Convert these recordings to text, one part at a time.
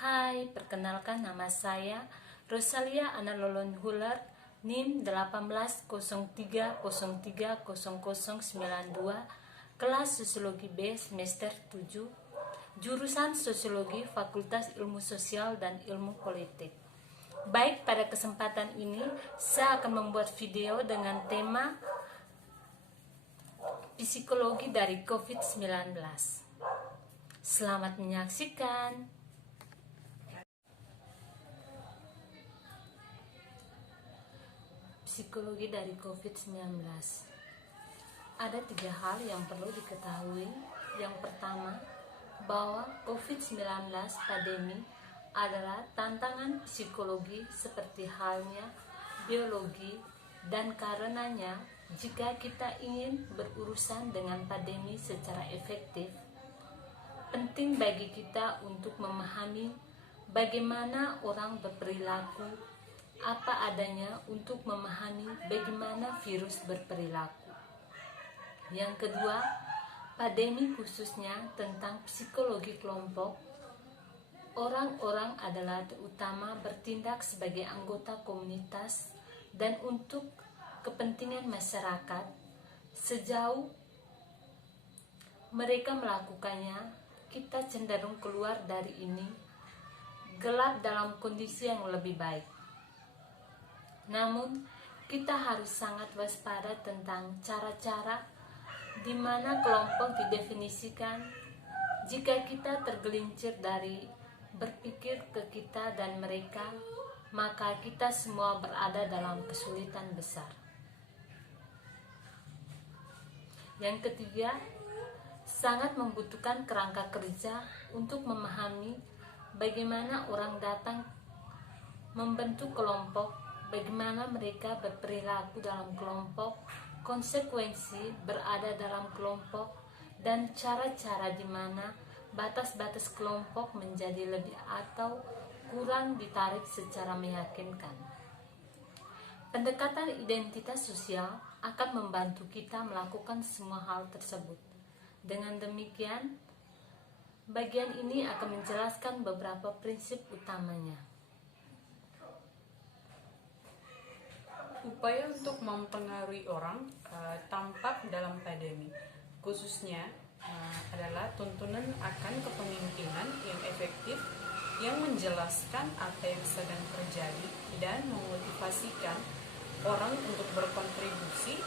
Hai, perkenalkan nama saya Rosalia Analolon Huller, NIM 1803030092, kelas Sosiologi B semester 7, jurusan Sosiologi Fakultas Ilmu Sosial dan Ilmu Politik. Baik, pada kesempatan ini saya akan membuat video dengan tema psikologi dari COVID-19. Selamat menyaksikan. Psikologi dari COVID-19. Ada 3 hal yang perlu diketahui. Yang pertama, bahwa COVID-19 pandemi adalah tantangan psikologi seperti halnya biologi, dan karenanya jika kita ingin berurusan dengan pandemi secara efektif, penting bagi kita untuk memahami bagaimana orang berperilaku apa adanya untuk memahami bagaimana virus berperilaku. Yang kedua, pandemi khususnya tentang psikologi kelompok. Orang-orang adalah terutama bertindak sebagai anggota komunitas dan untuk kepentingan masyarakat. Sejauh mereka melakukannya, kita cenderung keluar dari ini gelap dalam kondisi yang lebih baik. Namun, kita harus sangat waspada tentang cara-cara di mana kelompok didefinisikan. Jika kita tergelincir dari berpikir ke kita dan mereka, maka kita semua berada dalam kesulitan besar. Yang ketiga, sangat membutuhkan kerangka kerja untuk memahami bagaimana orang datang membentuk kelompok, bagaimana mereka berperilaku dalam kelompok, konsekuensi berada dalam kelompok, dan cara-cara di mana batas-batas kelompok menjadi lebih atau kurang ditarik secara meyakinkan. Pendekatan identitas sosial akan membantu kita melakukan semua hal tersebut. Dengan demikian, bagian ini akan menjelaskan beberapa prinsip utamanya. Upaya untuk mempengaruhi orang tampak dalam pandemi, khususnya adalah tuntunan akan kepemimpinan yang efektif yang menjelaskan apa yang sedang terjadi dan memotivasikan orang untuk berkontribusi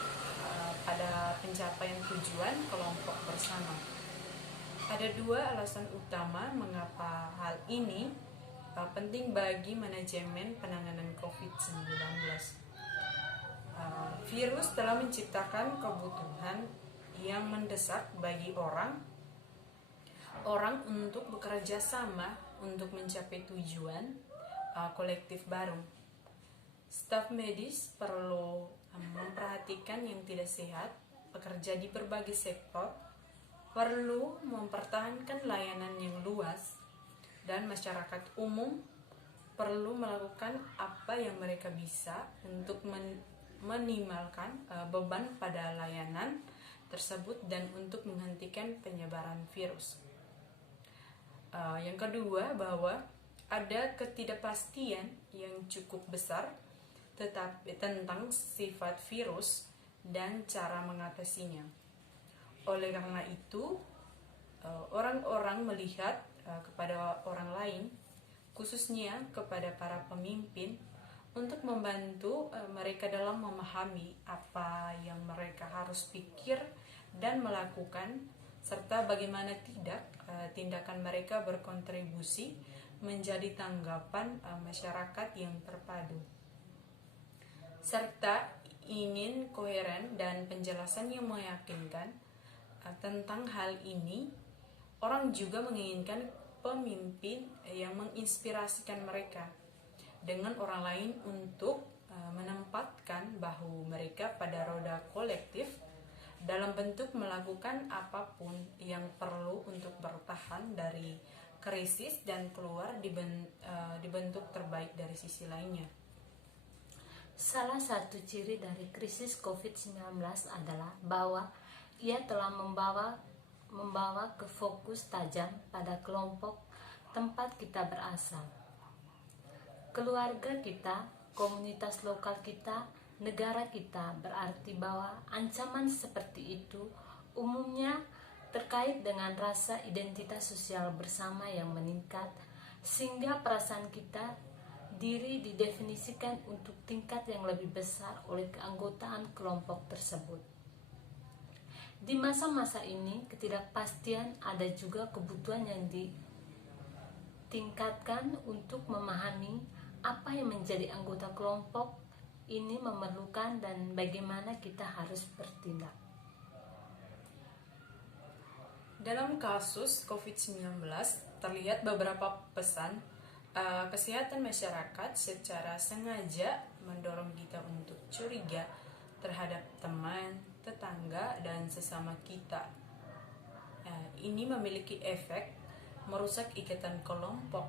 pada pencapaian tujuan kelompok bersama. Ada 2 alasan utama mengapa hal ini penting bagi manajemen penanganan COVID-19. Virus telah menciptakan kebutuhan yang mendesak bagi orang untuk bekerja sama untuk mencapai tujuan kolektif baru. Staf medis perlu memperhatikan yang tidak sehat, pekerja di berbagai sektor perlu mempertahankan layanan yang luas, dan masyarakat umum perlu melakukan apa yang mereka bisa untuk minimalkan beban pada layanan tersebut dan untuk menghentikan penyebaran virus. Yang kedua, bahwa ada ketidakpastian yang cukup besar tentang sifat virus dan cara mengatasinya. Oleh karena itu, orang-orang melihat kepada orang lain, khususnya kepada para pemimpin, untuk membantu mereka dalam memahami apa yang mereka harus pikir dan melakukan, serta bagaimana tindakan mereka berkontribusi menjadi tanggapan masyarakat yang terpadu. Serta ingin koheren dan penjelasan yang meyakinkan tentang hal ini. Orang juga menginginkan pemimpin yang menginspirasikan mereka dengan orang lain untuk menempatkan bahu mereka pada roda kolektif dalam bentuk melakukan apapun yang perlu untuk bertahan dari krisis dan keluar dibentuk terbaik dari sisi lainnya. Salah satu ciri dari krisis COVID-19 adalah bahwa ia telah membawa ke fokus tajam pada kelompok tempat kita berasal. Keluarga kita, komunitas lokal kita, negara kita, berarti bahwa ancaman seperti itu umumnya terkait dengan rasa identitas sosial bersama yang meningkat, sehingga perasaan kita diri didefinisikan untuk tingkat yang lebih besar oleh keanggotaan kelompok tersebut. Di masa-masa ini, ketidakpastian ada juga kebutuhan yang ditingkatkan untuk memahami apa yang menjadi anggota kelompok ini memerlukan dan bagaimana kita harus bertindak. Dalam kasus COVID-19 terlihat beberapa pesan kesehatan masyarakat secara sengaja mendorong kita untuk curiga terhadap teman, tetangga, dan sesama kita. Ini memiliki efek merusak ikatan kelompok,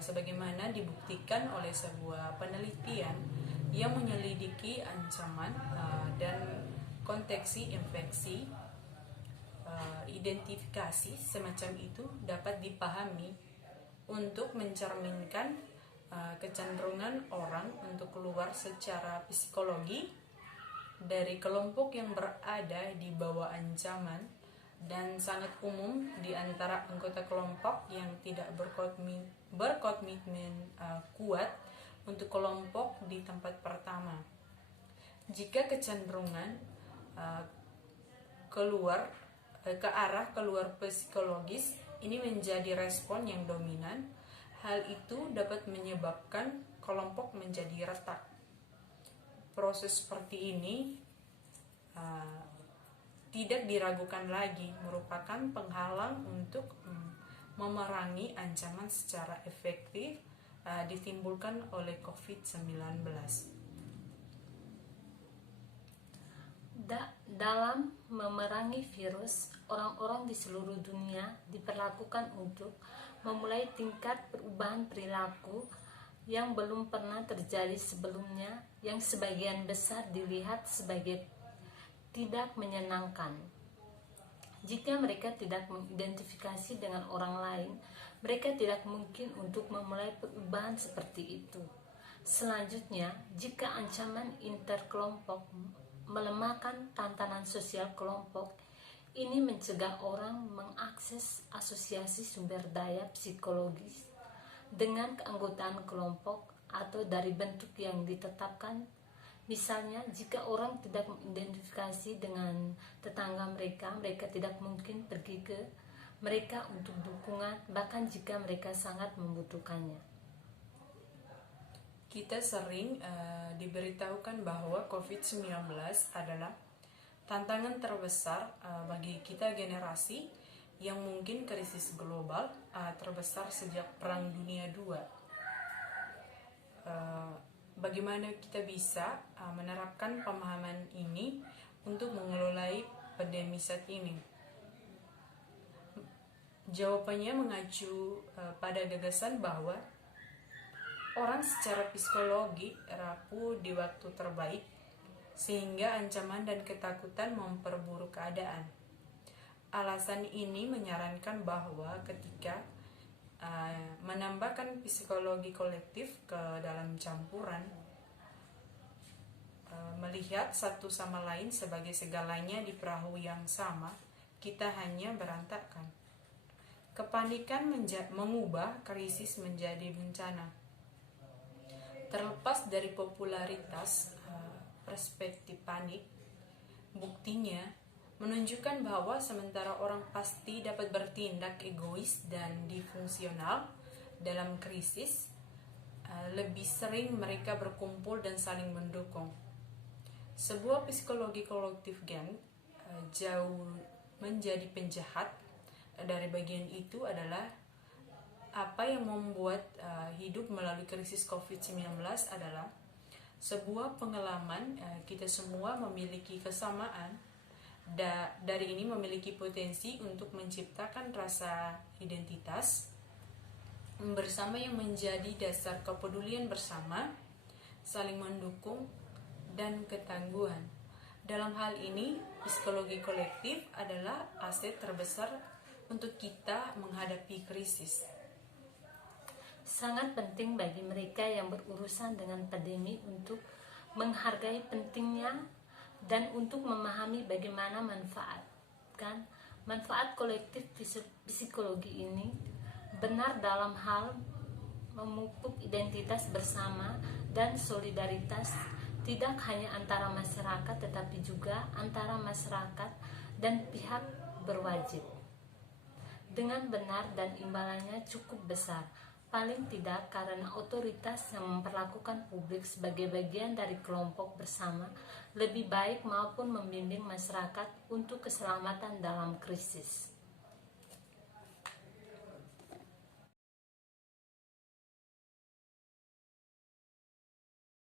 sebagaimana dibuktikan oleh sebuah penelitian yang menyelidiki ancaman dan konteksi infeksi. Identifikasi semacam itu dapat dipahami untuk mencerminkan kecenderungan orang untuk keluar secara psikologi dari kelompok yang berada di bawah ancaman, dan sangat umum di antara anggota kelompok yang tidak berkomitmen kuat untuk kelompok di tempat pertama. Jika kecenderungan ke arah keluar psikologis ini menjadi respon yang dominan, hal itu dapat menyebabkan kelompok menjadi retak. Proses seperti ini tidak diragukan lagi merupakan penghalang untuk memerangi ancaman secara efektif ditimbulkan oleh COVID-19. Dalam memerangi virus, orang-orang di seluruh dunia diperlakukan untuk memulai tingkat perubahan perilaku yang belum pernah terjadi sebelumnya, yang sebagian besar dilihat sebagai tidak menyenangkan. Jika mereka tidak mengidentifikasi dengan orang lain, mereka tidak mungkin untuk memulai perubahan seperti itu. Selanjutnya, jika ancaman interkelompok melemahkan tantangan sosial kelompok, ini mencegah orang mengakses asosiasi sumber daya psikologis dengan keanggotaan kelompok atau dari bentuk yang ditetapkan. Misalnya, jika orang tidak mengidentifikasi dengan tetangga mereka, mereka tidak mungkin pergi ke mereka untuk dukungan, bahkan jika mereka sangat membutuhkannya. Kita sering diberitahukan bahwa COVID-19 adalah tantangan terbesar bagi kita generasi yang mungkin krisis global terbesar sejak Perang Dunia II. Bagaimana kita bisa menerapkan pemahaman ini untuk mengelolai pandemi saat ini? Jawabannya mengacu pada gagasan bahwa orang secara psikologi rapuh di waktu terbaik, sehingga ancaman dan ketakutan memperburuk keadaan. Alasan ini menyarankan bahwa ketika menambahkan psikologi kolektif ke dalam campuran, melihat satu sama lain sebagai segalanya di perahu yang sama, kita hanya berantakan. Kepanikan mengubah krisis menjadi bencana. Terlepas dari popularitas perspektif panik, buktinya menunjukkan bahwa sementara orang pasti dapat bertindak egois dan disfungsional dalam krisis, lebih sering mereka berkumpul dan saling mendukung. Sebuah psikologi kolektif geng jauh menjadi penjahat dari bagian itu adalah apa yang membuat hidup melalui krisis COVID-19 adalah sebuah pengalaman. Kita semua memiliki kesamaan, dari ini memiliki potensi untuk menciptakan rasa identitas bersama yang menjadi dasar kepedulian bersama, saling mendukung, dan ketangguhan. Dalam hal ini, psikologi kolektif adalah aset terbesar untuk kita menghadapi krisis. Sangat penting bagi mereka yang berurusan dengan pandemi untuk menghargai pentingnya dan untuk memahami bagaimana manfaat kolektif psikologi ini benar dalam hal memupuk identitas bersama dan solidaritas, tidak hanya antara masyarakat tetapi juga antara masyarakat dan pihak berwajib. Dengan benar dan imbalannya cukup besar, paling tidak karena otoritas yang memperlakukan publik sebagai bagian dari kelompok bersama lebih baik maupun membimbing masyarakat untuk keselamatan dalam krisis.